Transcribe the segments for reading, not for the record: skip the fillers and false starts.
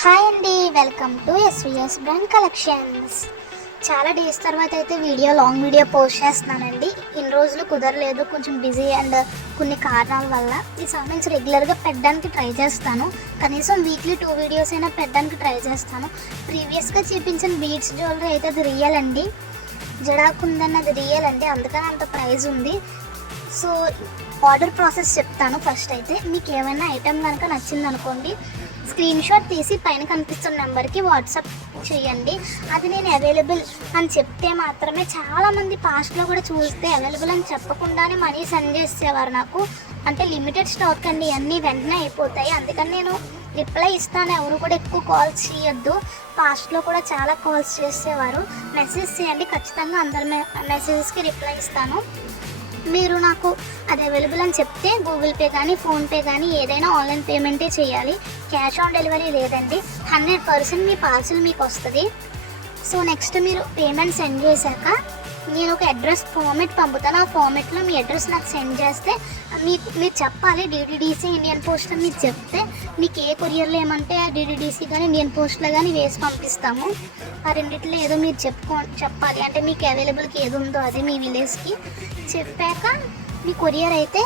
Hi అండి, welcome to SVS brand collections. చాలా days తర్వాత అయితే లాంగ్ వీడియో పోస్ట్ చేస్తున్నానండి. ఇన్ని రోజులు కుదరలేదు, కొంచెం బిజీ అండ్ కొన్ని కారణాల వల్ల. ఈ సాంగ్స్ రెగ్యులర్గా పెట్టడానికి ట్రై చేస్తాను. కనీసం వీక్లీ 2 వీడియోస్ అయినా పెట్టడానికి ట్రై చేస్తాను. ప్రీవియస్గా చూపించిన బీడ్స్ జ్యువెలరీ అయితే అది రియల్ అండి, జడాకుందని అది రియల్ అండి, అందుకని అంత ప్రైస్ ఉంది. సో ఆర్డర్ ప్రాసెస్ చెప్తాను. ఫస్ట్ అయితే మీకు ఏమైనా ఐటెం కనుక నచ్చిందనుకోండి, స్క్రీన్ షాట్ తీసి పైన కనిపిస్తున్న నెంబర్కి వాట్సాప్ చేయండి. అది నేను అవైలబుల్ అని చెప్తే మాత్రమే. చాలామంది పాస్ట్లో కూడా చూస్తే అవైలబుల్ అని చెప్పకుండానే మనీ సెండ్ చేసేవారు నాకు. అంటే లిమిటెడ్ స్టాక్ అండి, అన్నీ వెంటనే అయిపోతాయి. అందుకని నేను రిప్లై ఇస్తాను. ఎవరు కూడా ఎక్కువ కాల్స్ చేయొద్దు. పాస్ట్లో కూడా చాలా కాల్స్ చేసేవారు. మెసేజ్ చేయండి, ఖచ్చితంగా అందరి మెసేజెస్కి రిప్లై ఇస్తాను. మీరు నాకు అది అవైలబుల్ అని చెప్తే గూగుల్ పే కానీ ఫోన్పే కానీ ఏదైనా ఆన్లైన్ పేమెంటే చేయాలి. క్యాష్ ఆన్ డెలివరీ లేదండి. 100% మీ పార్సిల్ మీకు వస్తుంది. సో నెక్స్ట్ మీరు పేమెంట్ సెండ్ చేశాక నేను ఒక అడ్రస్ ఫార్మెట్ పంపుతాను. ఆ ఫార్మెట్లో మీ అడ్రస్ నాకు సెండ్ చేస్తే మీరు చెప్పాలి డిటిడిసి ఇండియన్ పోస్ట్ అని మీరు చెప్తే మీకు ఏ కొరియర్లో ఏమంటే డిటిడిసి కానీ ఇండియన్ పోస్ట్లో కానీ వేసి పంపిస్తాము. ఆ రెండిట్లో ఏదో మీరు చెప్పాలి. అంటే మీకు అవైలబుల్కి ఏది ఉందో అది మీ విలేజ్కి చెప్పాక మీ కొరియర్ అయితే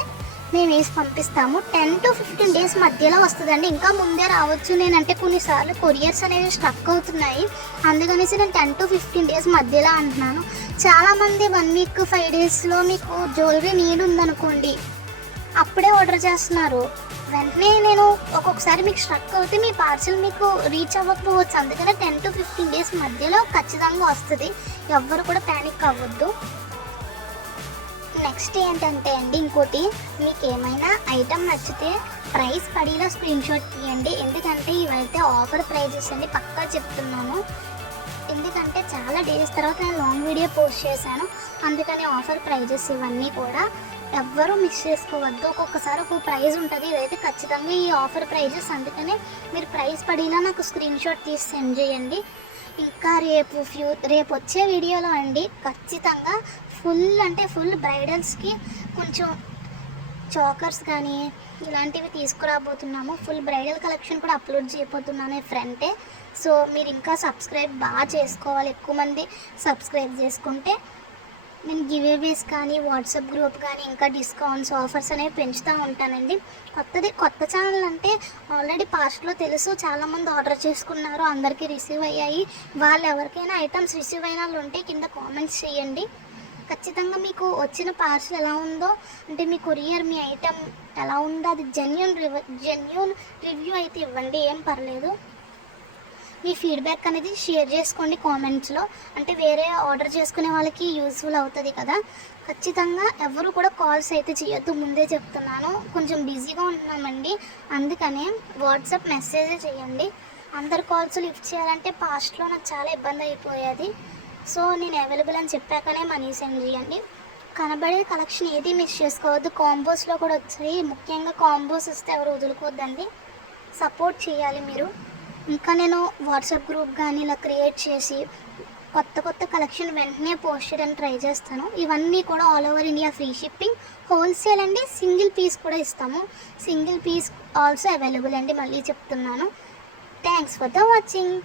మేము వేసి పంపిస్తాము. 10 to 15 days మధ్యలో వస్తుందండి. ఇంకా ముందే రావచ్చు. నేనంటే కొన్నిసార్లు కొరియర్స్ అనేవి స్ట్రక్ అవుతున్నాయి, అందుకనేసి నేను 10 to 15 days మధ్యలో అంటున్నాను. చాలామంది 1 week 5 daysలో మీకు జ్యువెలరీ నీడ్ ఉందనుకోండి, అప్పుడే ఆర్డర్ చేస్తున్నారు. వెంటనే నేను ఒక్కొక్కసారి మీకు స్ట్రక్ అవుతే మీ పార్సిల్ మీకు రీచ్ అవ్వకపోవచ్చు. అందుకనే 10 to 15 days మధ్యలో ఖచ్చితంగా వస్తుంది. ఎవ్వరు కూడా ప్యానిక్ అవ్వద్దు. నెక్స్ట్ ఏంటంటే అండి, ఇంకోటి మీకు ఏమైనా ఐటమ్ నచ్చితే ప్రైస్ పడేలా స్క్రీన్ షాట్ తీయండి. ఎందుకంటే ఇవైతే ఆఫర్ ప్రైజెస్ అండి, పక్కా చెప్తున్నాను. ఎందుకంటే చాలా డేస్ తర్వాత నేను లాంగ్ వీడియో పోస్ట్ చేశాను, అందుకని ఆఫర్ ప్రైజెస్ ఇవన్నీ కూడా ఎవ్వరూ మిస్ చేసుకోవద్దు. ఒక్కొక్కసారి ఒక్కొక్క ప్రైజ్ ఉంటుంది, ఇదైతే ఖచ్చితంగా ఈ ఆఫర్ ప్రైజెస్. అందుకనే మీరు ప్రైస్ పడేలా నాకు స్క్రీన్ షాట్ తీసి సెండ్ చేయండి. ఇంకా రేపు వచ్చే వీడియోలో అండి ఖచ్చితంగా ఫుల్ బ్రైడల్స్కి కొంచెం చాకర్స్ కానీ ఇలాంటివి తీసుకురాబోతున్నాము. ఫుల్ బ్రైడల్ కలెక్షన్ కూడా అప్లోడ్ చేయబోతున్నాను ఫ్రంటే. సో మీరు ఇంకా సబ్స్క్రైబ్ బాగా చేసుకోవాలి. ఎక్కువ మంది సబ్స్క్రైబ్ చేసుకుంటే నేను గివేవేస్ కానీ వాట్సాప్ గ్రూప్ కానీ ఇంకా డిస్కౌంట్స్ ఆఫర్స్ అనేవి పెంచుతూ ఉంటానండి. కొత్త ఛానల్ అంటే ఆల్రెడీ పాస్ట్లో తెలుసు, చాలామంది ఆర్డర్ చేసుకున్నారు, అందరికీ రిసీవ్ అయ్యాయి. వాళ్ళు ఎవరికైనా ఐటమ్స్ రిసీవ్ అయిన వాళ్ళు ఉంటే కింద కామెంట్స్ చేయండి. ఖచ్చితంగా మీకు వచ్చిన పార్సల్ ఎలా ఉందో, అంటే మీ కొరియర్ మీ ఐటమ్ ఎలా ఉందో అది జెన్యూన్ రివ్యూ అయితే ఇవ్వండి, ఏం పర్లేదు. మీ ఫీడ్బ్యాక్ అనేది షేర్ చేసుకోండి కామెంట్స్లో. అంటే వేరే ఆర్డర్ చేసుకునే వాళ్ళకి యూస్ఫుల్ అవుతుంది కదా. ఖచ్చితంగా ఎవరు కూడా కాల్స్ అయితే చేయొద్దు, ముందే చెప్తున్నాను. కొంచెం బిజీగా ఉంటున్నామండి, అందుకనే వాట్సాప్ మెసేజే చేయండి. అందరు కాల్స్ లిఫ్ట్ చేయాలంటే పాస్ట్లో నాకు చాలా ఇబ్బంది అయిపోయేది. సో నేను అవైలబుల్ అని చెప్పాకనే మనీ సెండ్ చేయండి. కనబడే కలెక్షన్ ఏది మిస్ చేసుకోవద్దు. కాంబోస్లో కూడా వచ్చాయి, ముఖ్యంగా కాంబోస్ వస్తే ఎవరు వదులుకోవద్దండి, సపోర్ట్ చేయాలి మీరు. ఇంకా నేను వాట్సాప్ గ్రూప్ కానీ ఇలా క్రియేట్ చేసి కొత్త కలెక్షన్ వెంటనే పోస్ట్ చేయడానికి ట్రై చేస్తాను. ఇవన్నీ కూడా all over India free shipping, wholesale అండి. సింగిల్ పీస్ కూడా ఇస్తాము, సింగిల్ పీస్ ఆల్సో అవైలబుల్ అండి, మళ్ళీ చెప్తున్నాను. Thanks for the watching.